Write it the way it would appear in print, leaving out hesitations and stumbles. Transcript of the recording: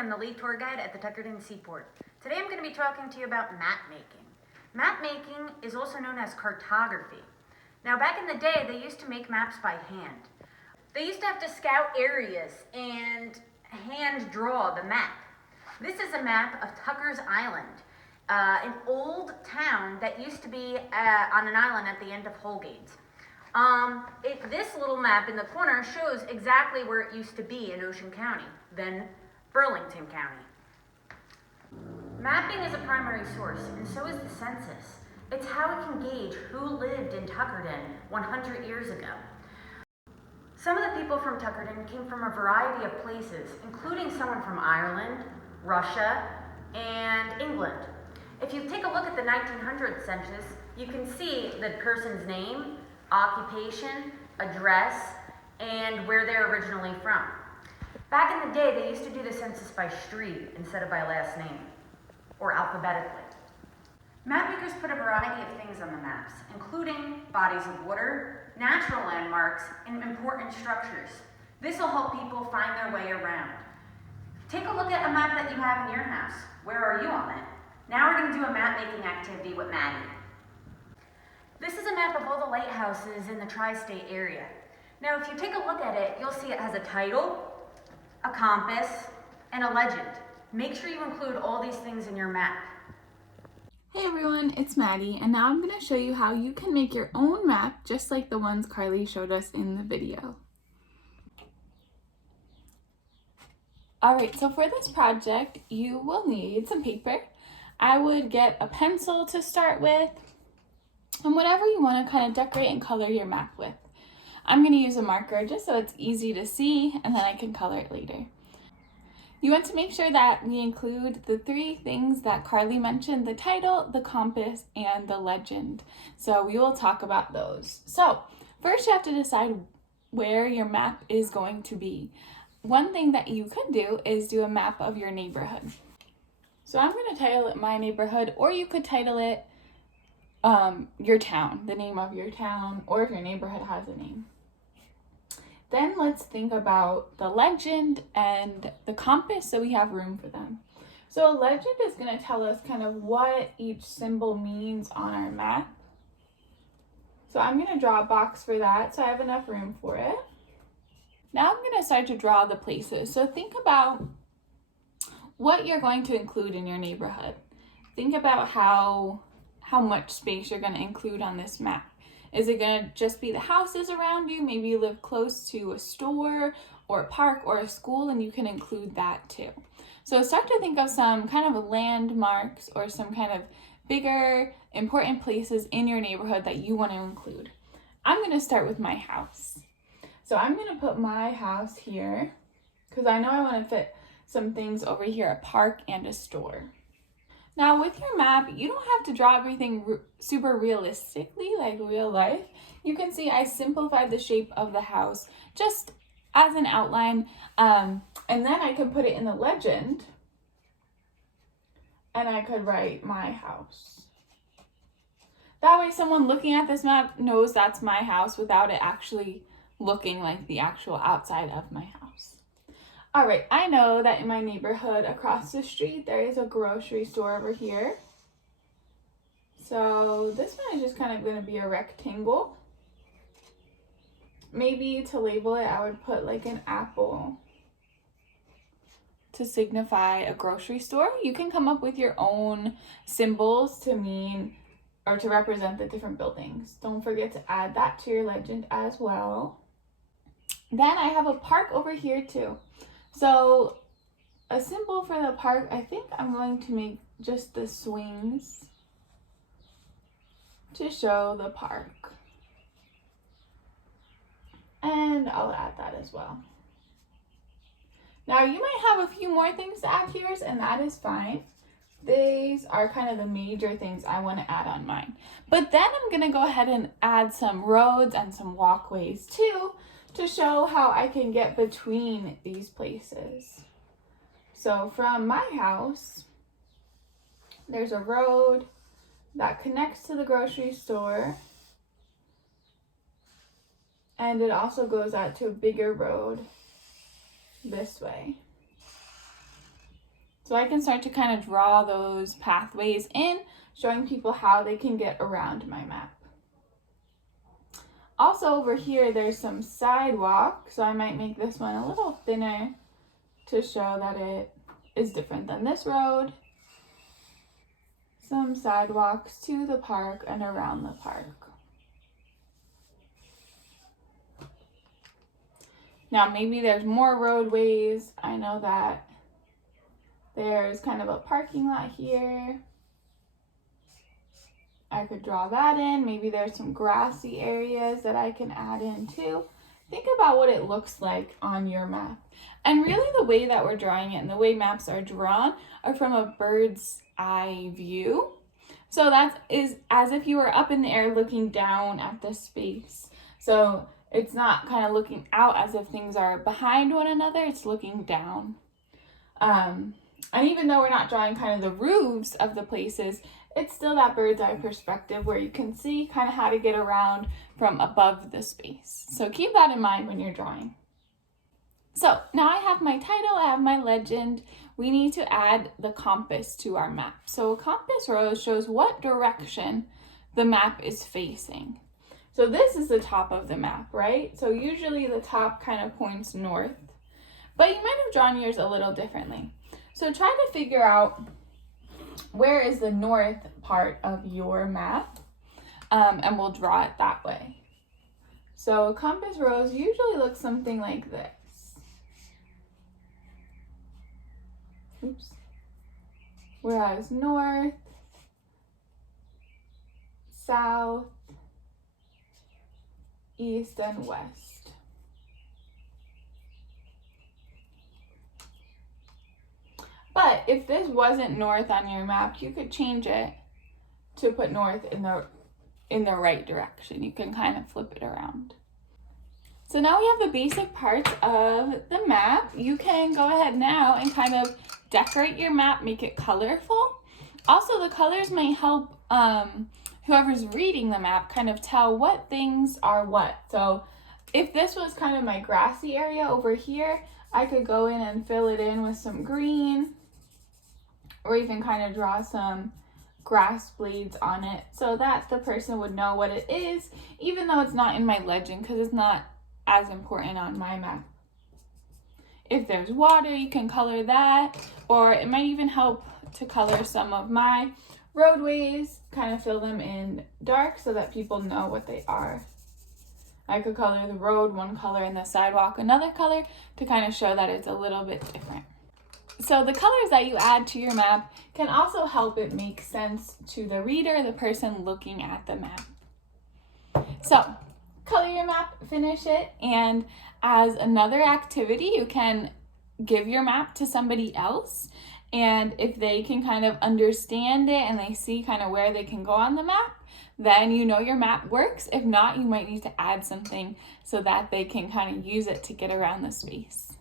and I'm the lead tour guide at the Tuckerton Seaport. Today I'm going to be talking to you about map making. Map making is also known as cartography. Now back in the day, they used to make maps by hand. They used to have to scout areas and hand draw the map. This is a map of Tucker's Island, an old town that used to be on an island at the end of Holgate. This little map in the corner shows exactly where it used to be in Ocean County, then Burlington County. Mapping is a primary source, and so is the census. It's how we can gauge who lived in Tuckerton 100 years ago. Some of the people from Tuckerton came from a variety of places, including someone from Ireland, Russia, and England. If you take a look at the 1900 census, you can see the person's name, occupation, address, and where they're originally from. Back in the day, they used to do the census by street instead of by last name, or alphabetically. Mapmakers put a variety of things on the maps, including bodies of water, natural landmarks, and important structures. This will help people find their way around. Take a look at a map that you have in your house. Where are you on it? Now we're going to do a map-making activity with Maddie. This is a map of all the lighthouses in the tri-state area. Now if you take a look at it, you'll see it has a title, a compass, and a legend. Make sure you include all these things in your map. Hey everyone, it's Maddie, and now I'm going to show you how you can make your own map just like the ones Carly showed us in the video. Alright, so for this project, you will need some paper. I would get a pencil to start with, and whatever you want to kind of decorate and color your map with. I'm going to use a marker just so it's easy to see, and then I can color it later. You want to make sure that we include the three things that Carly mentioned: the title, the compass, and the legend. So we will talk about those. So first you have to decide where your map is going to be. One thing that you could do is do a map of your neighborhood. So I'm going to title it My Neighborhood, or you could title it your town, the name of your town, or if your neighborhood has a name. Then let's think about the legend and the compass so we have room for them. So a legend is going to tell us kind of what each symbol means on our map. So I'm going to draw a box for that so I have enough room for it. Now I'm going to start to draw the places. So think about what you're going to include in your neighborhood. Think about how much space you're going to include on this map. Is it going to just be the houses around you? Maybe you live close to a store or a park or a school, and you can include that too. So start to think of some kind of landmarks or some kind of bigger, important places in your neighborhood that you want to include. I'm going to start with my house. So I'm going to put my house here because I know I want to fit some things over here, a park and a store. Now with your map, you don't have to draw everything super realistically like real life. You can see I simplified the shape of the house just as an outline, and then I can put it in the legend and I could write my house. That way someone looking at this map knows that's my house without it actually looking like the actual outside of my house. All right, I know that in my neighborhood across the street, there is a grocery store over here. So this one is just kind of going to be a rectangle. Maybe to label it, I would put like an apple to signify a grocery store. You can come up with your own symbols to mean or to represent the different buildings. Don't forget to add that to your legend as well. Then I have a park over here too. So a symbol for the park, I think I'm going to make just the swings to show the park. And I'll add that as well. Now you might have a few more things to add here, and that is fine. These are kind of the major things I want to add on mine. But then I'm going to go ahead and add some roads and some walkways too, to show how I can get between these places. So from my house, there's a road that connects to the grocery store, and it also goes out to a bigger road this way. So I can start to kind of draw those pathways in, showing people how they can get around my map. Also over here, there's some sidewalk, so I might make this one a little thinner to show that it is different than this road. Some sidewalks to the park and around the park. Now maybe there's more roadways. I know that there's kind of a parking lot here. I could draw that in. Maybe there's some grassy areas that I can add in too. Think about what it looks like on your map. And really the way that we're drawing it and the way maps are drawn are from a bird's eye view. So that is as if you were up in the air looking down at the space. So it's not kind of looking out as if things are behind one another, it's looking down. And even though we're not drawing kind of the roofs of the places, it's still that bird's eye perspective where you can see kind of how to get around from above the space. So keep that in mind when you're drawing. So now I have my title, I have my legend. We need to add the compass to our map. So a compass rose shows what direction the map is facing. So this is the top of the map, right? So usually the top kind of points north, but you might have drawn yours a little differently. So try to figure out where is the north part of your map, and we'll draw it that way. So a compass rose usually looks something like this. Oops. Whereas north, south, east, and west. But if this wasn't north on your map, you could change it to put north in the right direction. You can kind of flip it around. So now we have the basic parts of the map. You can go ahead now and kind of decorate your map, make it colorful. Also, the colors might help whoever's reading the map kind of tell what things are what. So if this was kind of my grassy area over here, I could go in and fill it in with some green, or even kind of draw some grass blades on it so that the person would know what it is, even though it's not in my legend because it's not as important on my map. If there's water, you can color that, or it might even help to color some of my roadways, kind of fill them in dark so that people know what they are. I could color the road one color and the sidewalk another color to kind of show that it's a little bit different. So the colors that you add to your map can also help it make sense to the reader, the person looking at the map. So color your map, finish it, and as another activity, you can give your map to somebody else. And if they can kind of understand it and they see kind of where they can go on the map, then you know your map works. If not, you might need to add something so that they can kind of use it to get around the space.